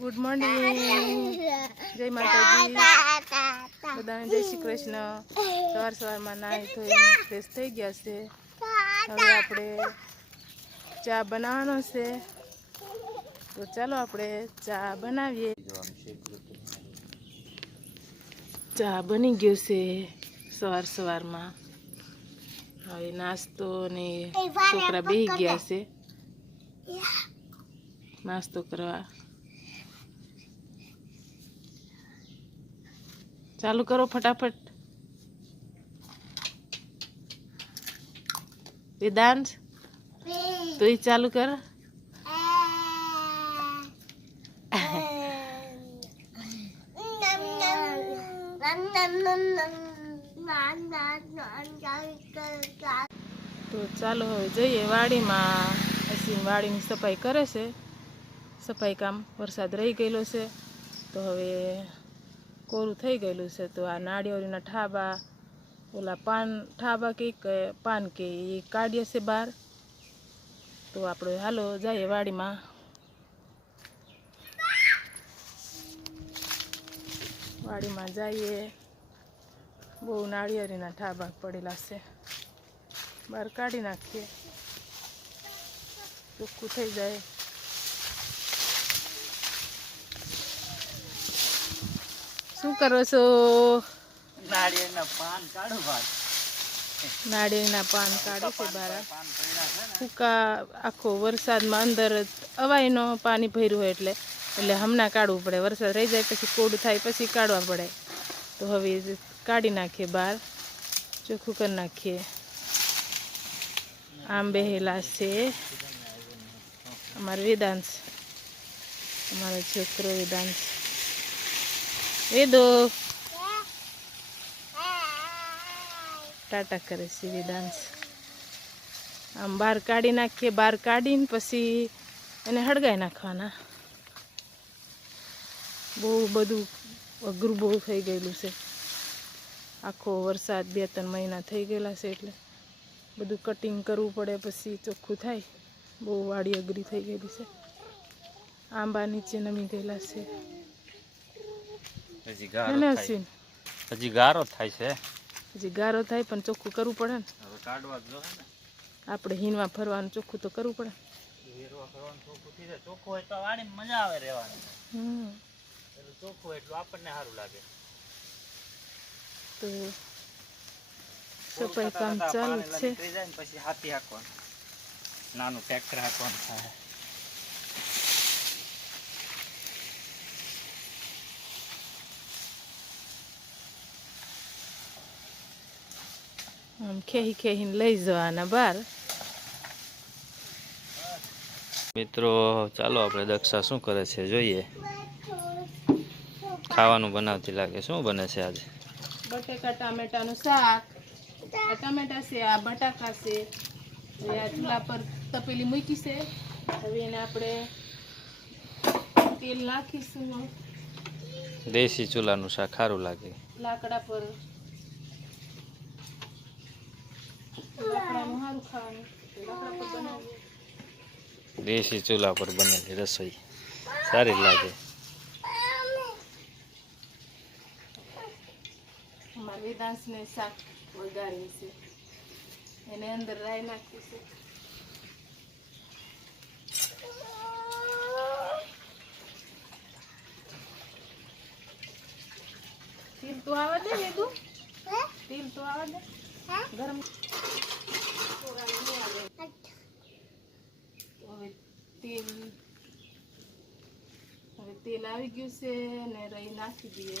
Good morning જય માતાજી બધાને જય શ્રી કૃષ્ણ. સવાર સવારમાં નાહી ધોઈ ફ્રેશ થઈ ગયા છે. હવે આપણે ચા બનાવવાનો છે. તો ચાલો આપણે ચા બનાવીએ. ચા બની ગયો છે સવાર સવારમાં. હવે નાસ્તો ને છોકરા બેસી ગયા છે. નાસ્તો કરવા. ચાલુ કરો ફટાફટ. વેદાંત તું ચાલુ કર. તો ચાલો હવે જઈએ વાડીમાં. અસીમ વાડીની સફાઈ કરે છે. સફાઈ કામ વરસાદ રહી ગયેલો છે. તો હવે કોરું થઈ ગયેલું છે તો આ નાળિયેરીના ઠાબા, ઓલા પાન, ઠાબા કે પાન કે એ કાઢીએ છે બહાર. તો આપણે હાલો જઈએ વાડીમાં. વાડીમાં જઈએ. બહુ નાળિયેરીના ઠાબા પડેલા છે. બહાર કાઢી નાખીએ. ચોખ્ખું થઈ જાય. શું કરો છો? નાળિયેરના પાન કાઢો બહાર નાળિયેરના પાન કાઢે છે ફૂકા આખો વરસાદમાં અંદર જ અવાયનો પાણી ભર્યું હોય એટલે એટલે હમણાં કાઢવું પડે. વરસાદ રહી જાય પછી કોડું થાય પછી કાઢવા પડે. તો હવે કાઢી નાખીએ બહાર ચોખ્ખું કરી નાખીએ. આમ બેહેલા છે. અમારો વેદાંશ અમારો છોકરો વેદાંશ વેદો ટાટા કરે સીવી ડાન્સ આમ બહાર કાઢી નાખીએ, બહાર કાઢીને પછી એને હળગાઈ નાખવાના. બહુ બધું અઘરું બહુ થઈ ગયેલું છે. આખો વરસાદ બે ત્રણ મહિના થઈ ગયેલા છે એટલે બધું કટિંગ કરવું પડે, પછી ચોખ્ખું થાય. બહુ વાડી અઘરી થઈ ગયેલી છે. આંબા નીચે નમી ગયેલા છે. હજી ગારો થાય. હજી ગારો થાય છે. હજી ગારો થાય પણ ચોખ્ખું કરવું પડે ને. હવે કાઢવા જ ને. આપણે હિનવા ફરવાનું ચોખ્ખું તો કરવું પડે. ચોખ્ખું થઈ જાય. ચોખ્ખું હોય તો વાડી મજા આવે રહેવાની. હમ. એટલે ચોખ્ખું હોય એટલું આપણને સારું લાગે. તો સફાઈ કામ ચાલુ છે. પછી હાથી હાંકવાનું. નાનું ટ્રેક્ટર હાંકવાનું થાય. આમ ખેહી ખેહીને લઈ જવાના બહાર મિત્રો ચાલો આપણે દક્ષા શું કરે છે જોઈએ. ખાવાનું બનાવતી લાગે શું બને છે આજે? બટેકા ટામેટાનું શાક. આ ટામેટા છે આ બટાકા છે આ ચૂલા પર તપેલી મૂકી છે. હવે એને આપણે તેલ નાખીશું. દેશી ચૂલાનું શાક સારું લાગે. લાકડા પર લાકડાનું સારું ખાવાનું તો લાકડા પર બનાવીએ દેશી ચૂલા પર બનેલી રસોઈ. સારી લાગે. વેદાંશને શાક વગાડ્યું છે. એને અંદર રાઈ નાખી છે. તેલ તો આવે દે તેલ તો આવે દે. ગરમ હવે તેલ હવે તેલ આવી ગયું છે ને રહી નાખી દઈએ.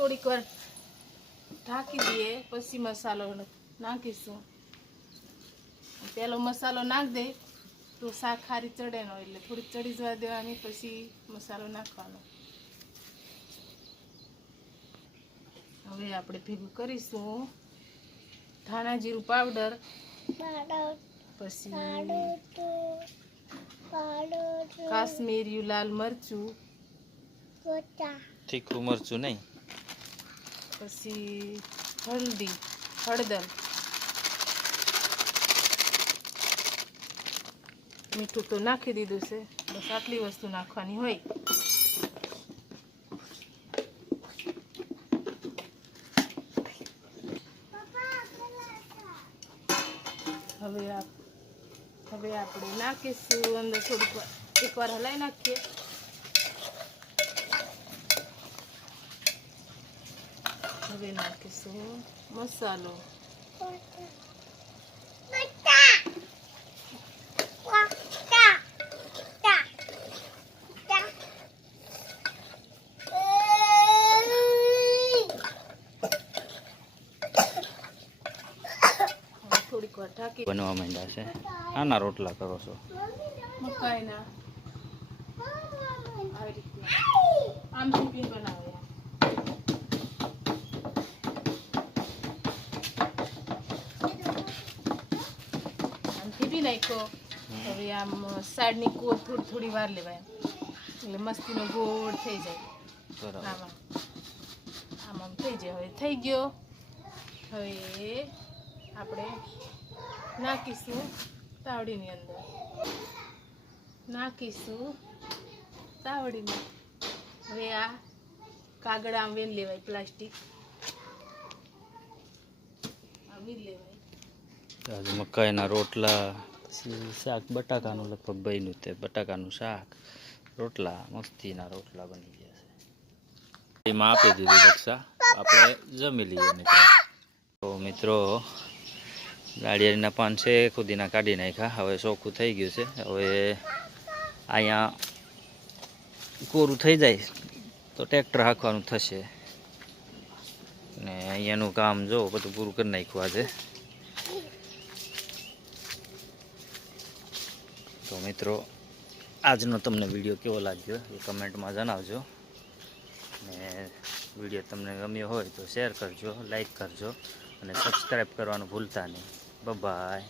થોડીક વાર ઢાંકી દઈએ પછી મસાલો નાખીશું. પેલો મસાલો નાખ દે તો શાક ખારી ચડે નો એટલે થોડીક ચડી જવા દેવાની પછી મસાલો નાખવાનો. હવે આપણે ભેગું કરીશું. ધાણા જીરું પાવડર પછી કાશ્મીરી લાલ મરચું. તીખું મરચું નહીં? પછી હલ્દી, હળદર, મીઠું તો નાખી દીધું છે, બસ આટલી વસ્તુ નાખવાની હોય. હવે આપ હવે આપણે નાખીશું, અંદર થોડુંક વાર એકવાર હલાવી નાખીએ. હવે નાખીશું મસાલો બનવા માંડ્યા છે. આના રોટલા કરો છો? મકાઈના. આવી રીતે. આમ ટીપી બનાવે નાખ્યો. હવે આમ સાડની કોર થોડી થોડી વાર લેવાય. એટલે મસ્તીનો ગોળ થઈ જાય. આમાં આમ. આમ થઈ જાય. હવે થઈ ગયો. હવે આપણે નાખીશું તાવડીની અંદર. નાખીશું તાવડીમાં. હવે આ કાગળ આમ વેન લેવાય પ્લાસ્ટિક. મકાઈના રોટલા પછી શાક બટાકાનું લગભગ બન્યું તે બટાકાનું શાક. રોટલા, મસ્તીના રોટલા બની ગયા છે. એમાં આપી દીધું રક્ષા આપણે જમી લઈએ મિત્રો તો મિત્રો, દાળિયારીના પાન છે, ખુદીના કાઢી નાખ્યા. હવે ચોખ્ખું થઈ ગયું છે. હવે અહીંયા કોરું થઈ જાય તો ટ્રેક્ટર હાંકવાનું થશે. ને અહીંયાનું કામ જો બધું પૂરું કરી નાખ્યું આજે. તો મિત્રો, આજનો તમને વીડિયો કેવો લાગ્યો એ કમેન્ટમાં જણાવજો. ને વીડિયો તમને ગમ્યો હોય તો શેર કરજો, લાઈક કરજો અને સબસ્ક્રાઈબ કરવાનું ભૂલતા નહીં. બાય